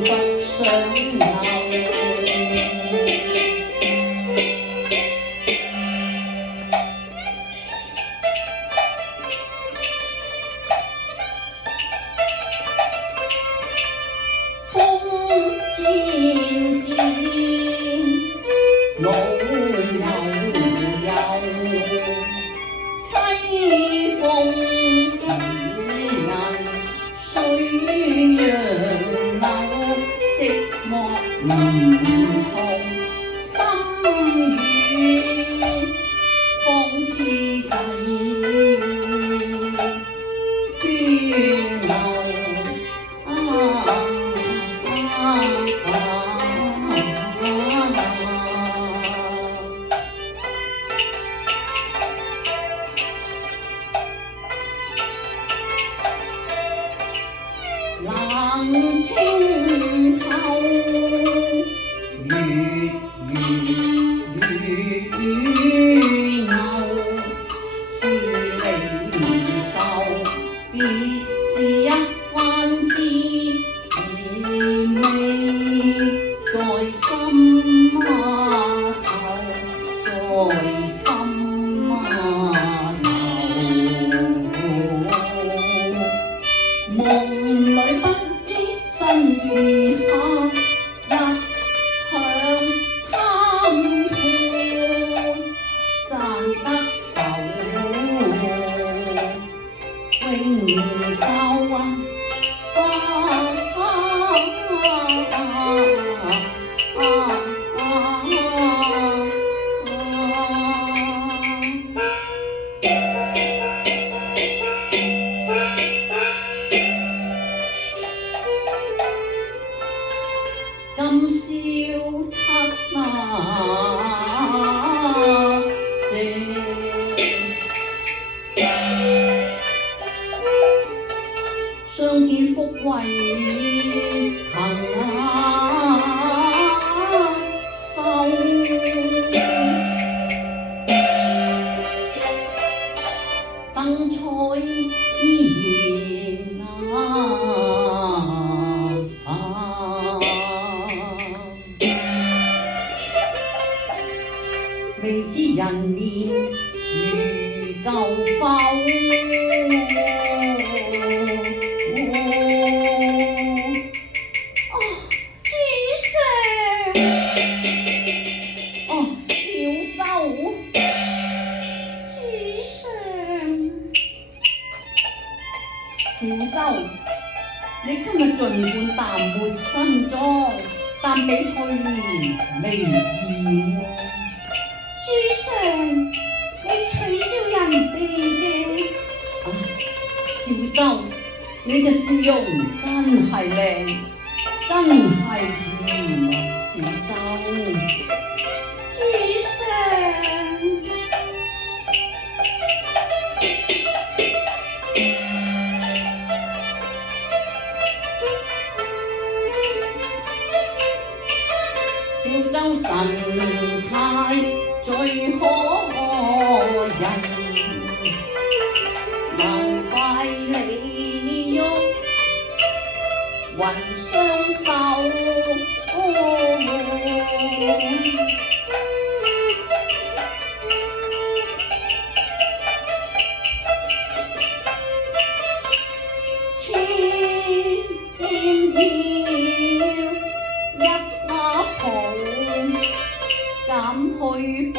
不上流。漸漸路悠悠，西風與人水楊柳，寂寞唔同心語，仿似際涓流。冷清秋，月悠，是離愁，別是一番滋味在心碼頭，在心碼頭。夢裏不知身是客，一向貪歡賺得手，永收啊！今宵黑馬謝，相見復為行愁，燈彩依然未知人面如舊否？朱上，小舟，朱上，小舟，你今日儘管淡抹新裝，但比去年微豔。朱上，你取笑人哋嘅小舟，你嘅笑容真係靚，真係甜啊！小舟，朱上，小舟神態最可人，難怪你喐雲雙手，千飄一把抱，減去半。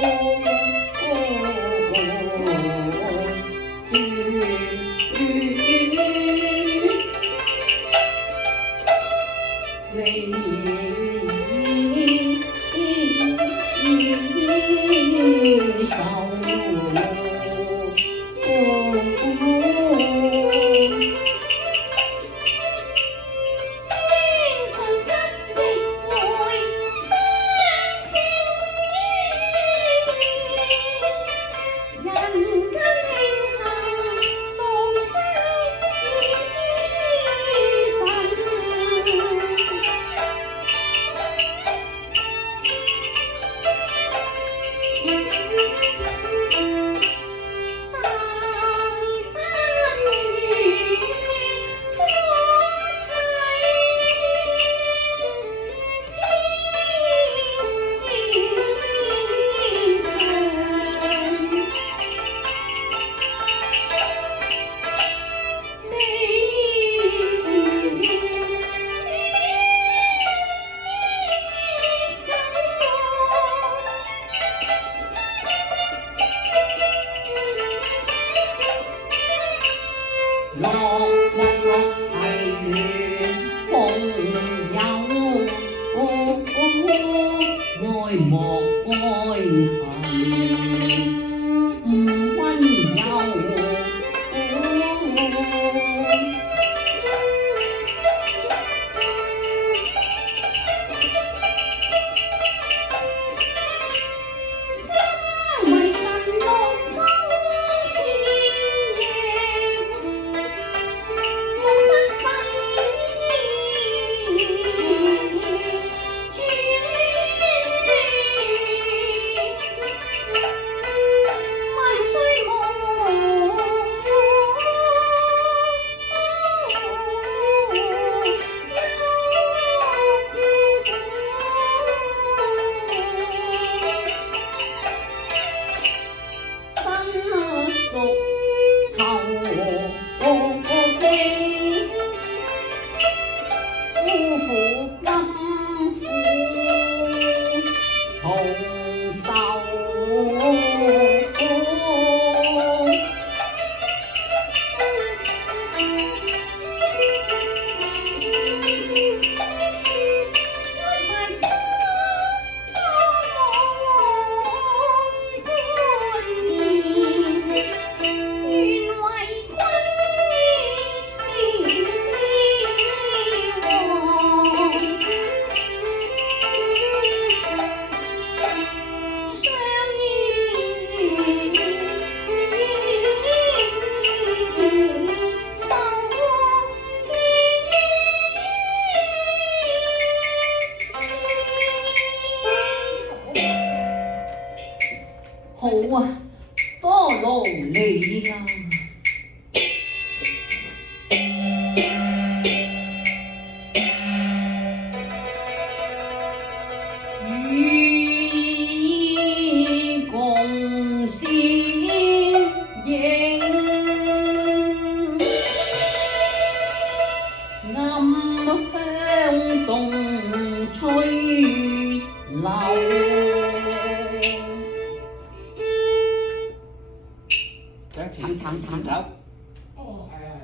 啊，多勞你啦。與共先應，暗香動吹流。橙走。哦，係啊係。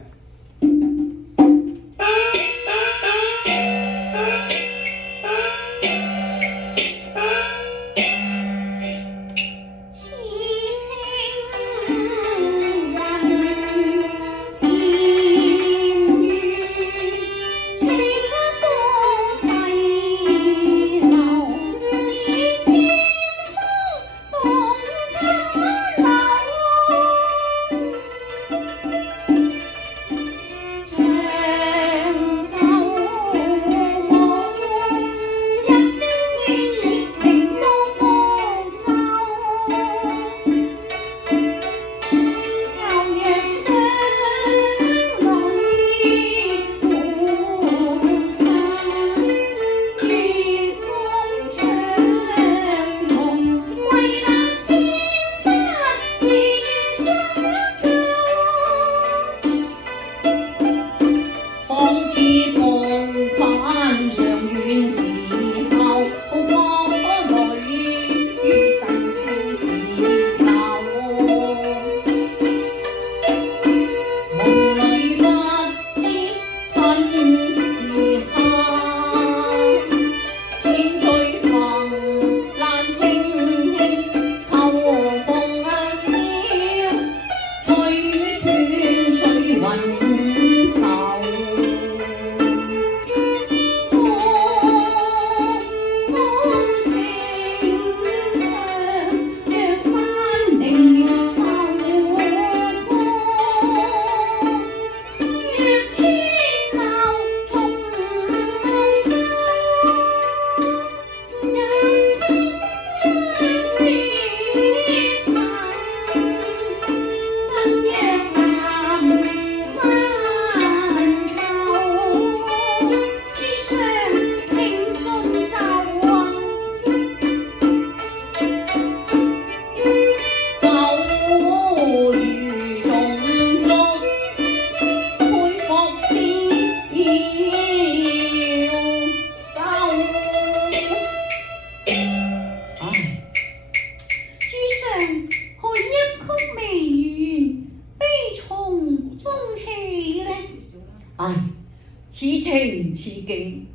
此情此景，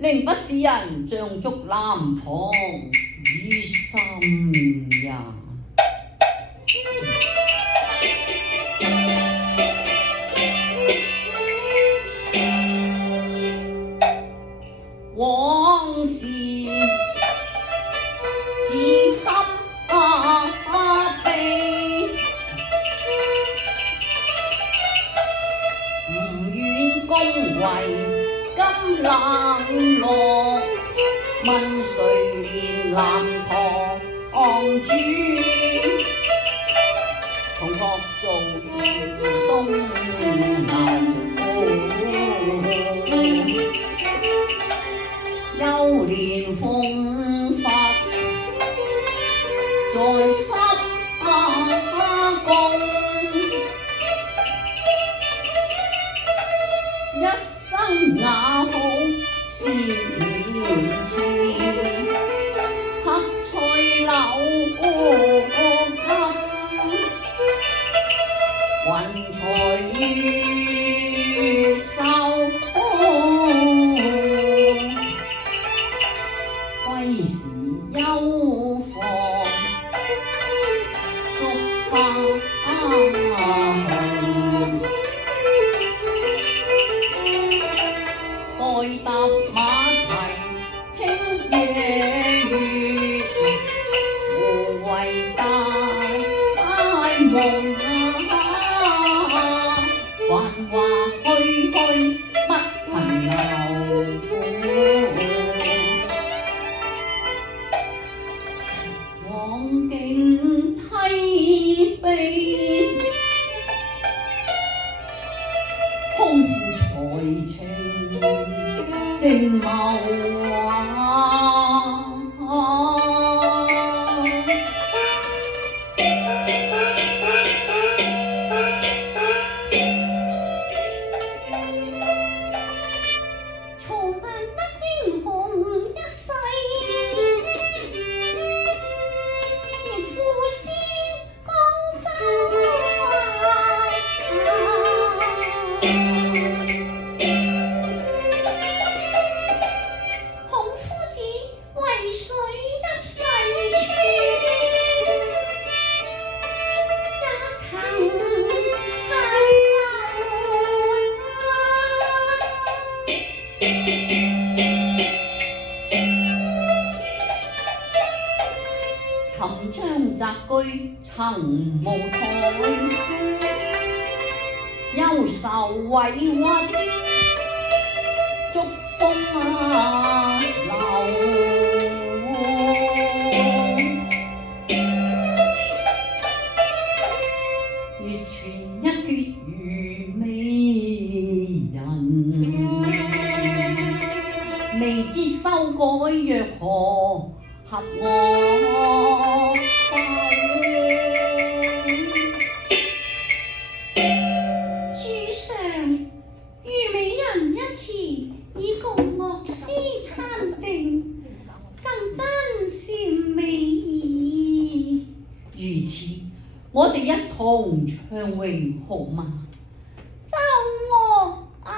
寧不使人像竹籃堂於心也。往事只堪悲，唔願恭維今冷落，問誰憐南堂主，同學做東流。幽連風發在心共，一生也好是年次，黑翠柳金，雲彩於手。歸時幽放菊花紅，待踏馬蹄青宅居曾無台，憂愁委屈逐風流。月泉一決如美人，未知修改若何合我心。主上，虞美人一詞已共樂師參定，更真善美矣。如此，我哋一同唱詠好嗎？奏樂啊！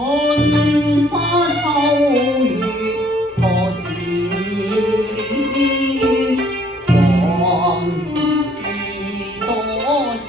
春花秋月何時了？往事知多少？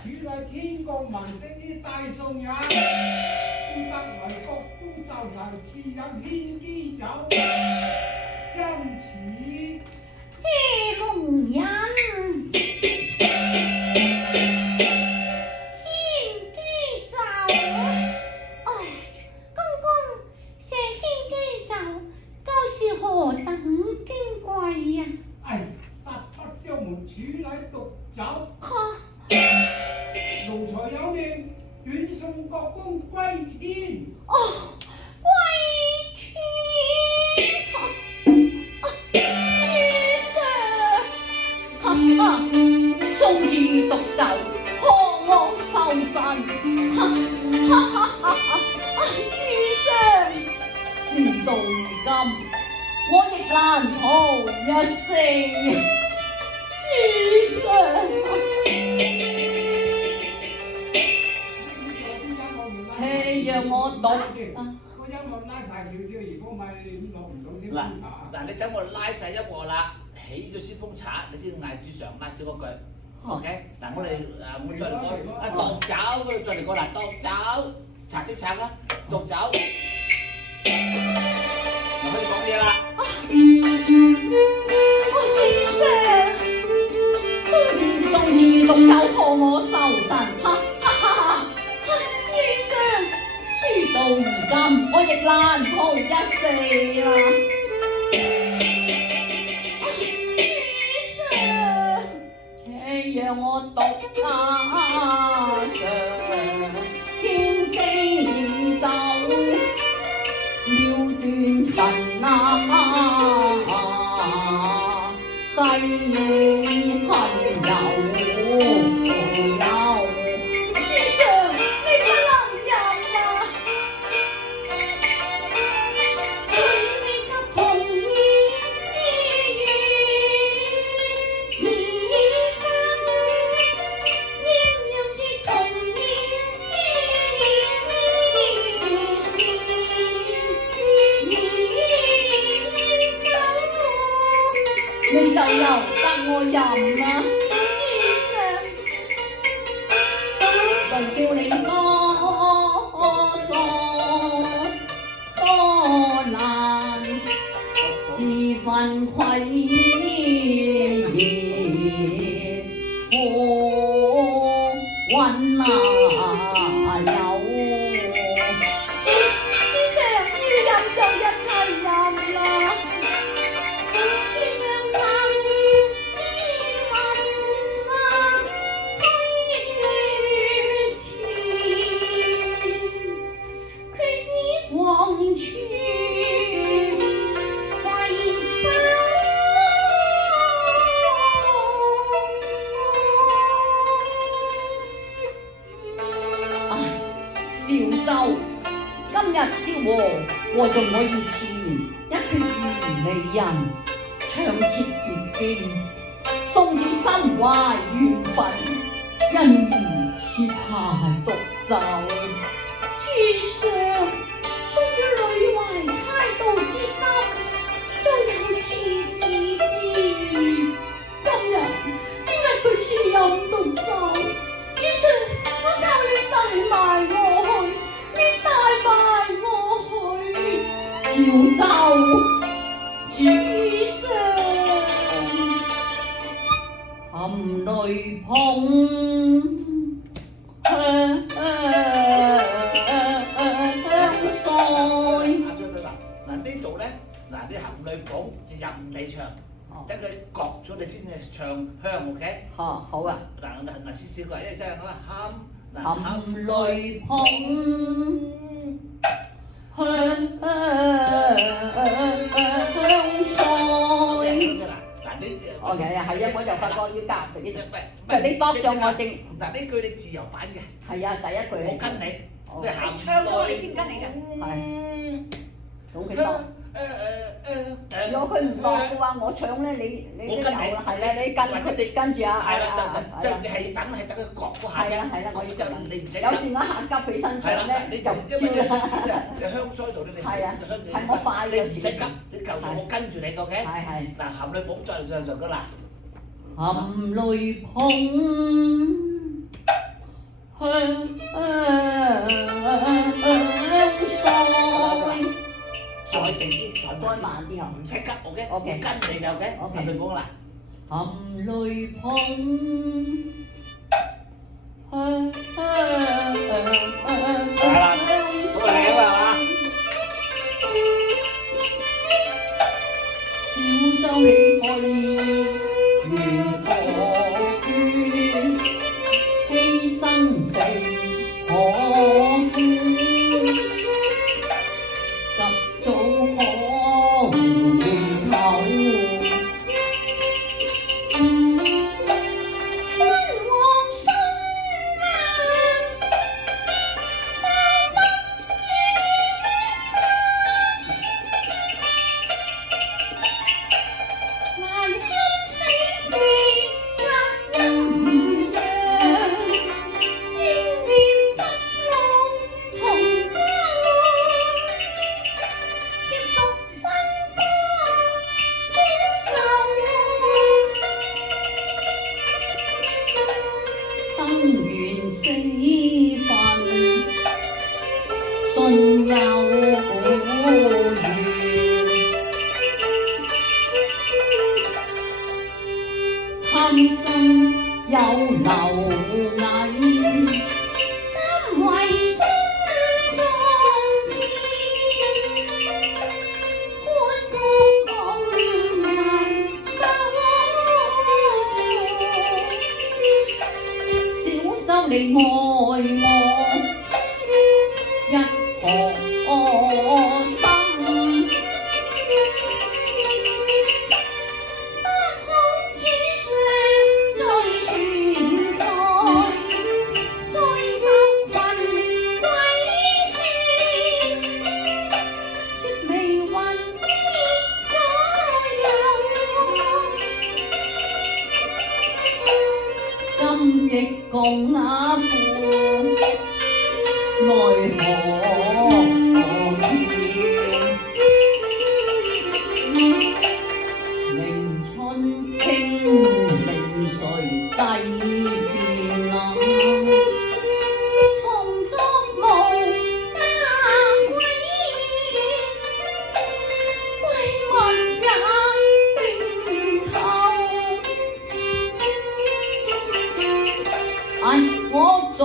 處理天降文職於大宋人，不得為國公受仇，賜飲獻衣酒。因此，謝龍人獻機酒。哦，公公，這獻機酒，究是何等矜貴呀？哎，實不相瞞，處理毒酒。奴才有命，遠送國公歸天。哦，歸天！主上，哈哈，送住毒酒，何我受身？哈哈哈哈！主上，事到如今，我亦難逃一死。主上。且讓我讀個音樂拉快少少，如果唔係落唔到先嗱，你等我拉細一鑊啦。起咗先風茶，你先嗌住上拉少嗰句。OK， 嗱我哋我再嚟講，剁酒，再嚟講嗱剁酒，茶的茶啊，剁酒，就可以講嘢啦。中意毒酒破我愁神，哈哈哈！先生，輸到如今，我亦難逃一死啦。先生，且讓我獨他上天機走，了斷塵世朋友。你就由得我飲啦，先生，就叫你多做多難，自分虧苦運哪有？先生要飲就一齊飲啦。今日之和仲我以前一決意美人，長徹月經，送子心懷緣分，因而賜他獨走。主上，信住女懷猜妒之心，都有此事之。今日點解佢似飲毒酒？主上，我求你帶埋我去。帶埋我去潮州主上，含淚捧香腮。嗱呢度咧，嗱你含淚捧就任你唱，等佢覺咗你先至唱香 ，OK？ 好啊。嗱少少個一聲講含淚捧香腮。OK 啊，係啊，我就發覺要夾佢呢隻，唔係你多咗我正。嗱呢句你自由版嘅。係啊，第一句我跟你，你含唱歌你先跟你嘅。係。咁佢多。如果佢唔落嘅話，我唱咧，你都有啦，係啦，你跟住啊，係啦，就係等佢角嗰下啫。係啦，我要就你唔使。有時我下急起身唱咧，你就因為你香腮度咧，你係啊，係我快嘅時。你唔使急，你舊時我跟住你，OK？係。嗱，含淚捧再就得啦。含淚捧香腮。再定啲，再慢啲嗬，唔使急，OK？ OK， 跟你就 OK。含淚捧啦。含淚捧香係啦，好靚啊嘛！小舟起去願可捐，犧牲成可歡。早可回頭，君王心啊，心有流毅，甘為心壯志，觀國共埋手，小舟你愛我一顆心。今夕共那父，奈何明春清明誰祭奠啊？同作無家歸，為民也並頭。唉，我最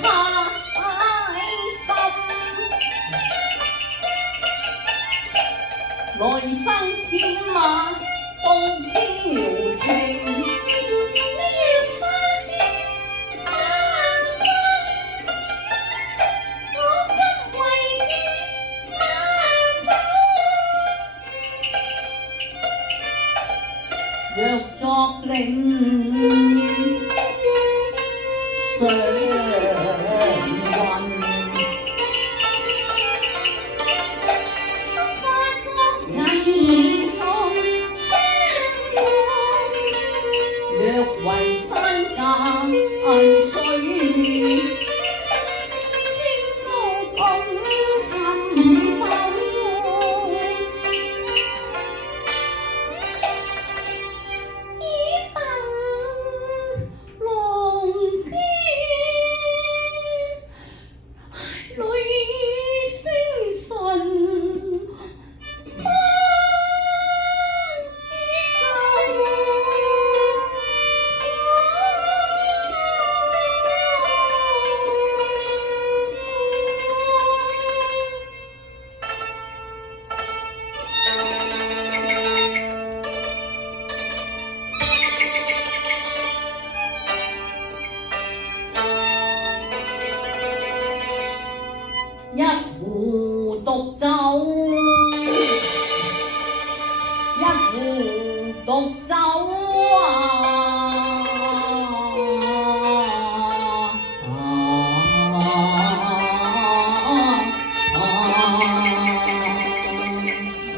他心，來生天馬報嬌情，要花的萬分，我今為你慢走。若作令上雲，化作霓虹相伴。若為山間水，青路共尋訪。一壺獨酒，一壺獨酒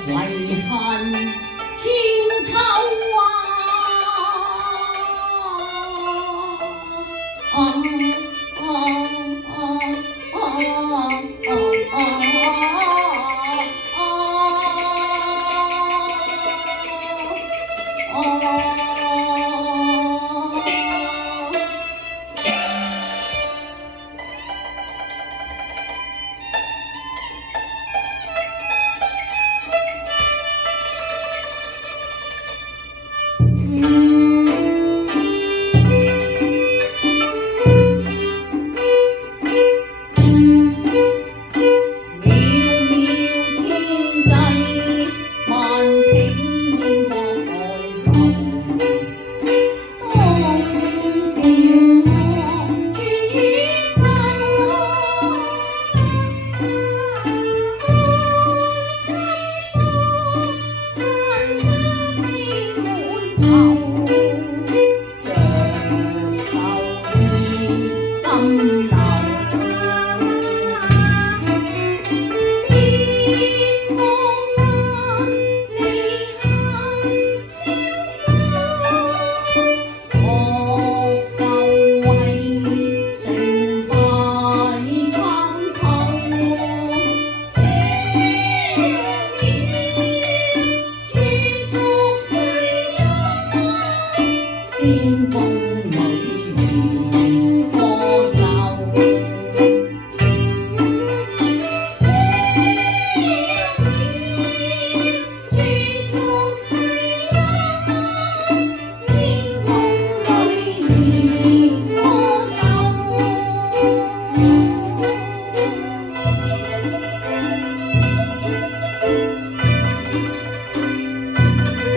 遺恨千秋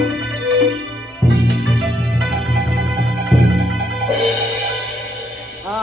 啊！